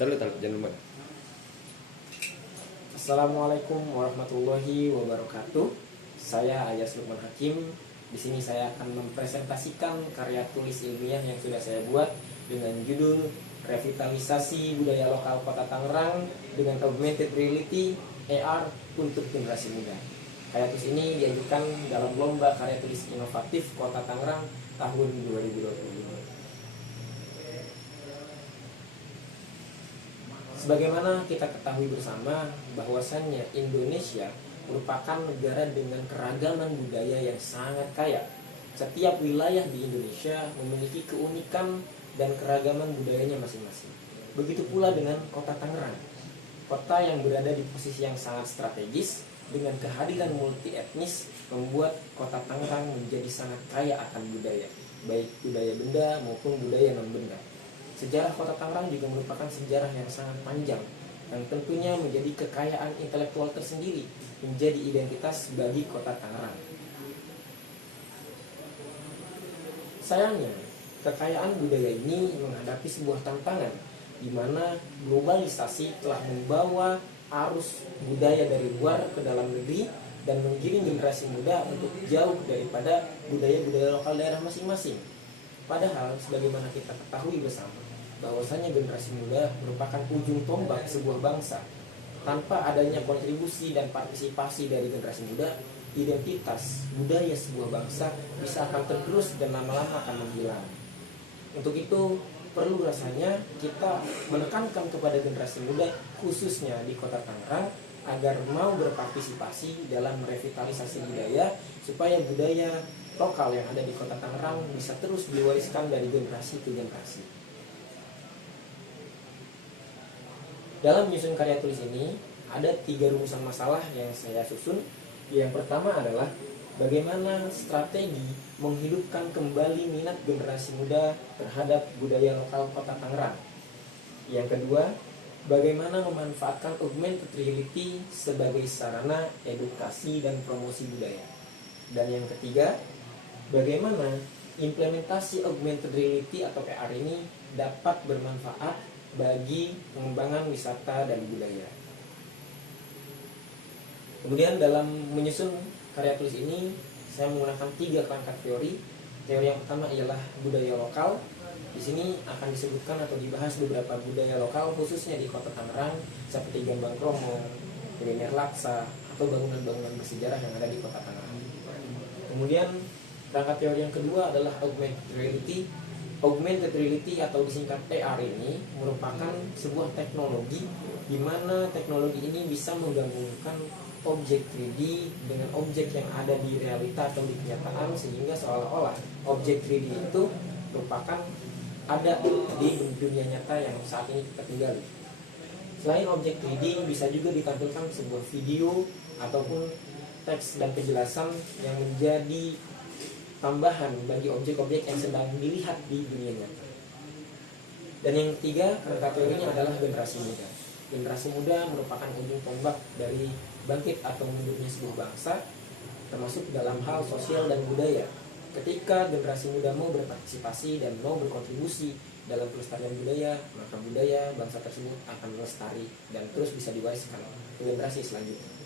Taruh, jangan lupa. Assalamualaikum warahmatullahi wabarakatuh. Saya Ayas Lukman Hakim. Di sini saya akan mempresentasikan karya tulis ilmiah yang sudah saya buat dengan judul Revitalisasi Budaya Lokal Kota Tangerang dengan Augmented Reality AR untuk Generasi Muda. Karya tulis ini diajukan dalam lomba karya tulis inovatif Kota Tangerang tahun 2025. Sebagaimana kita ketahui bersama bahwasannya Indonesia merupakan negara dengan keragaman budaya yang sangat kaya. Setiap wilayah di Indonesia memiliki keunikan dan keragaman budayanya masing-masing. Begitu pula dengan kota Tangerang, kota yang berada di posisi yang sangat strategis dengan kehadiran multi etnis membuat kota Tangerang menjadi sangat kaya akan budaya, baik budaya benda maupun budaya non-benda. Sejarah kota Tangerang juga merupakan sejarah yang sangat panjang yang tentunya menjadi kekayaan intelektual tersendiri, menjadi identitas bagi kota Tangerang. Sayangnya, kekayaan budaya ini menghadapi sebuah tantangan di mana globalisasi telah membawa arus budaya dari luar ke dalam negeri dan menggiring generasi muda untuk jauh daripada budaya-budaya lokal daerah masing-masing. Padahal sebagaimana kita ketahui bersama bahwasanya generasi muda merupakan ujung tombak sebuah bangsa. Tanpa adanya kontribusi dan partisipasi dari generasi muda, identitas budaya sebuah bangsa bisa akan tergerus dan lama-lama akan menghilang. Untuk itu perlu rasanya kita menekankan kepada generasi muda khususnya di kota Tangerang agar mau berpartisipasi dalam revitalisasi budaya supaya budaya lokal yang ada di kota Tangerang bisa terus diwariskan dari generasi ke generasi. Dalam menyusun karya tulis ini ada 3 rumusan masalah yang saya susun. Yang pertama adalah bagaimana strategi menghidupkan kembali minat generasi muda terhadap budaya lokal kota Tangerang. Yang kedua, bagaimana memanfaatkan augmented reality sebagai sarana edukasi dan promosi budaya. Dan yang ketiga, bagaimana implementasi augmented reality atau AR ini dapat bermanfaat bagi pengembangan wisata dan budaya. Kemudian dalam menyusun karya tulis ini saya menggunakan 3 kerangka teori. Teori yang pertama ialah budaya lokal. Di sini akan disebutkan atau dibahas beberapa budaya lokal khususnya di kota Tangerang seperti Gambang Kromong, kuliner laksa, atau bangunan-bangunan bersejarah yang ada di kota Tangerang. Kemudian kerangka teori yang kedua adalah augmented reality. Augmented reality atau disingkat AR ini merupakan sebuah teknologi di mana teknologi ini bisa menggabungkan objek 3D dengan objek yang ada di realita atau di kenyataan sehingga seolah-olah objek 3D itu merupakan ada di dunia nyata yang saat ini kita tinggali. Selain objek 3D bisa juga ditampilkan sebuah video ataupun teks dan penjelasan yang menjadi tambahan bagi objek-objek yang sedang dilihat di dunia nyata. Dan yang ketiga, kerangka teorinya adalah generasi muda. Generasi muda merupakan ujung tombak dari bangkit atau mundurnya sebuah bangsa, termasuk dalam hal sosial dan budaya. Ketika generasi muda mau berpartisipasi dan mau berkontribusi dalam pelestarian budaya, maka budaya bangsa tersebut akan lestari dan terus bisa diwariskan ke generasi selanjutnya.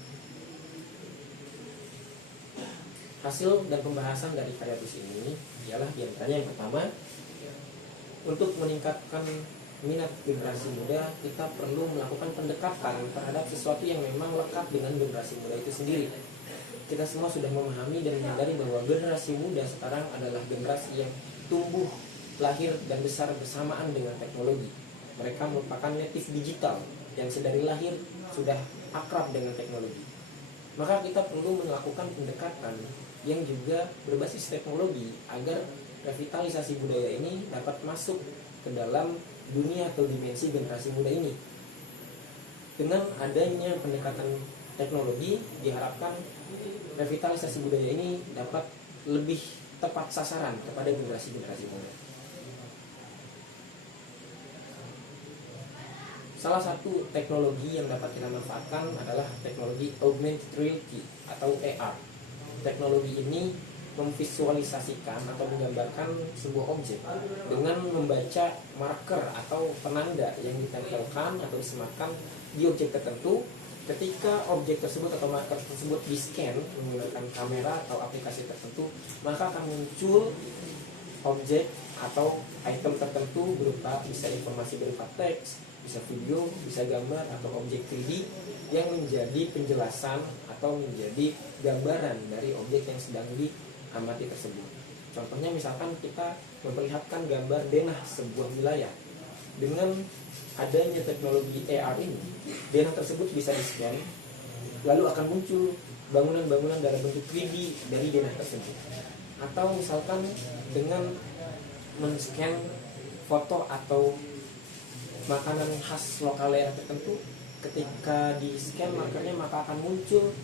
Hasil dan pembahasan dari karya tulis ini ialah diantaranya yang pertama, untuk meningkatkan minat generasi muda, kita perlu melakukan pendekatan terhadap sesuatu yang memang lekat dengan generasi muda itu sendiri. Kita semua sudah memahami dan menyadari bahwa generasi muda sekarang adalah generasi yang tumbuh, lahir, dan besar bersamaan dengan teknologi. Mereka merupakan native digital yang sedari lahir sudah akrab dengan teknologi. Maka kita perlu melakukan pendekatan yang juga berbasis teknologi agar revitalisasi budaya ini dapat masuk ke dalam dunia atau dimensi generasi muda ini. Dengan adanya pendekatan teknologi diharapkan revitalisasi budaya ini dapat lebih tepat sasaran kepada generasi-generasi muda. Salah satu teknologi yang dapat kita manfaatkan adalah teknologi augmented reality atau AR. Teknologi ini memvisualisasikan atau menggambarkan sebuah objek dengan membaca marker atau penanda yang ditempelkan atau disematkan di objek tertentu. Ketika objek tersebut atau marker tersebut di-scan menggunakan kamera atau aplikasi tertentu, maka akan muncul objek atau item tertentu berupa bisa informasi berupa teks, bisa video, bisa gambar atau objek 3D yang menjadi penjelasan atau menjadi gambaran dari objek yang sedang diamati tersebut. Contohnya misalkan kita memperlihatkan gambar denah sebuah wilayah. Dengan adanya teknologi AR ini, denah tersebut bisa di-scan, lalu akan muncul bangunan-bangunan dalam bentuk 3D dari denah tersebut. Atau misalkan dengan men-scan foto atau makanan khas lokal daerah tertentu, ketika di-scan markernya maka akan muncul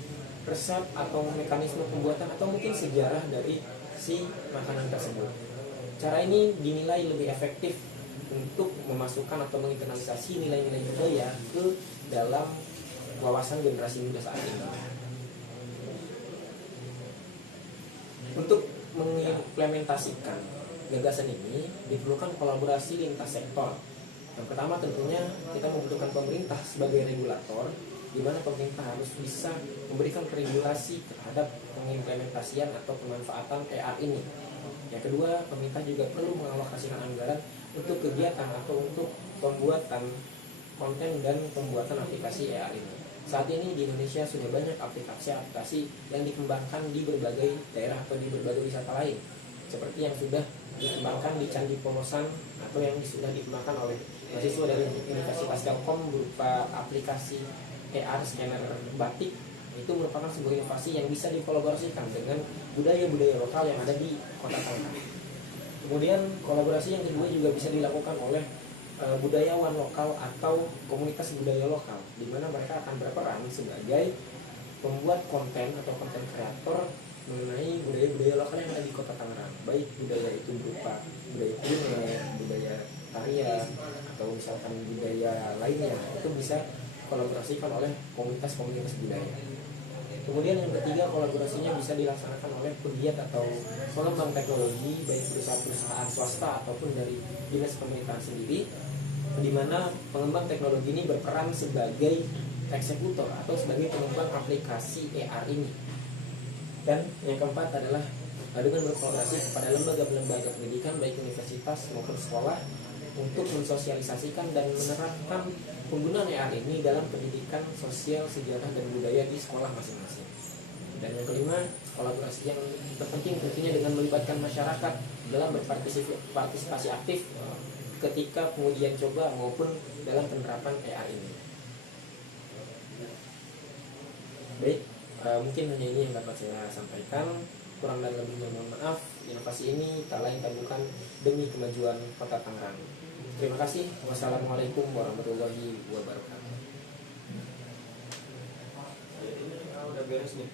resep atau mekanisme pembuatan atau mungkin sejarah dari si makanan tersebut. Cara ini dinilai lebih efektif untuk memasukkan atau menginternalisasi nilai-nilai budaya ke dalam wawasan generasi muda saat ini. Untuk mengimplementasikan gagasan ini diperlukan kolaborasi lintas sektor. Yang pertama tentunya kita membutuhkan pemerintah sebagai regulator, di mana pemerintah harus bisa memberikan regulasi terhadap pengimplementasian atau pemanfaatan AR ini. Yang kedua, pemerintah juga perlu mengalokasikan anggaran untuk kegiatan atau untuk pembuatan konten dan pembuatan aplikasi AR ini. Saat ini di Indonesia sudah banyak aplikasi-aplikasi yang dikembangkan di berbagai daerah atau di berbagai wisata lain, seperti yang sudah dikembangkan di Candi Polosan atau yang sudah dikembangkan oleh mahasiswa dari Universitas Telkom berupa aplikasi AR scanner batik. Itu merupakan sebuah inovasi yang bisa dikolaborasikan dengan budaya-budaya lokal yang ada di Kota Tangerang. Kemudian kolaborasi yang kedua juga bisa dilakukan oleh budayawan lokal atau komunitas budaya lokal, di mana mereka akan berperan sebagai pembuat konten atau konten kreator mengenai budaya-budaya lokal yang ada di Kota Tangerang, baik budaya itu berupa budaya kuliner, budaya tarian, atau misalkan budaya lainnya, itu bisa kolaborasikan oleh komunitas-komunitas budaya. Kemudian yang ketiga, kolaborasinya bisa dilaksanakan oleh pegiat atau pengembang teknologi, baik perusahaan swasta ataupun dari dinas pemerintahan sendiri, di mana pengembang teknologi ini berperan sebagai eksekutor atau sebagai pengembang aplikasi AR ini. Dan yang keempat adalah dengan berkolaborasi kepada lembaga-lembaga pendidikan baik universitas maupun sekolah untuk mensosialisasikan dan menerapkan penggunaan AR ini dalam pendidikan sosial, sejarah, dan budaya di sekolah masing-masing. Dan yang kelima, kolaborasi yang terpenting tentunya dengan melibatkan masyarakat dalam berpartisipasi aktif ketika pengujian coba maupun dalam penerapan AR ini. Baik, mungkin hanya ini yang dapat saya sampaikan. Kurang dan lebihnya mohon maaf. Inovasi ini tak lain tak bukan demi kemajuan Kota Tangerang. Terima kasih. Wassalamualaikum warahmatullahi wabarakatuh. Udah beres nih.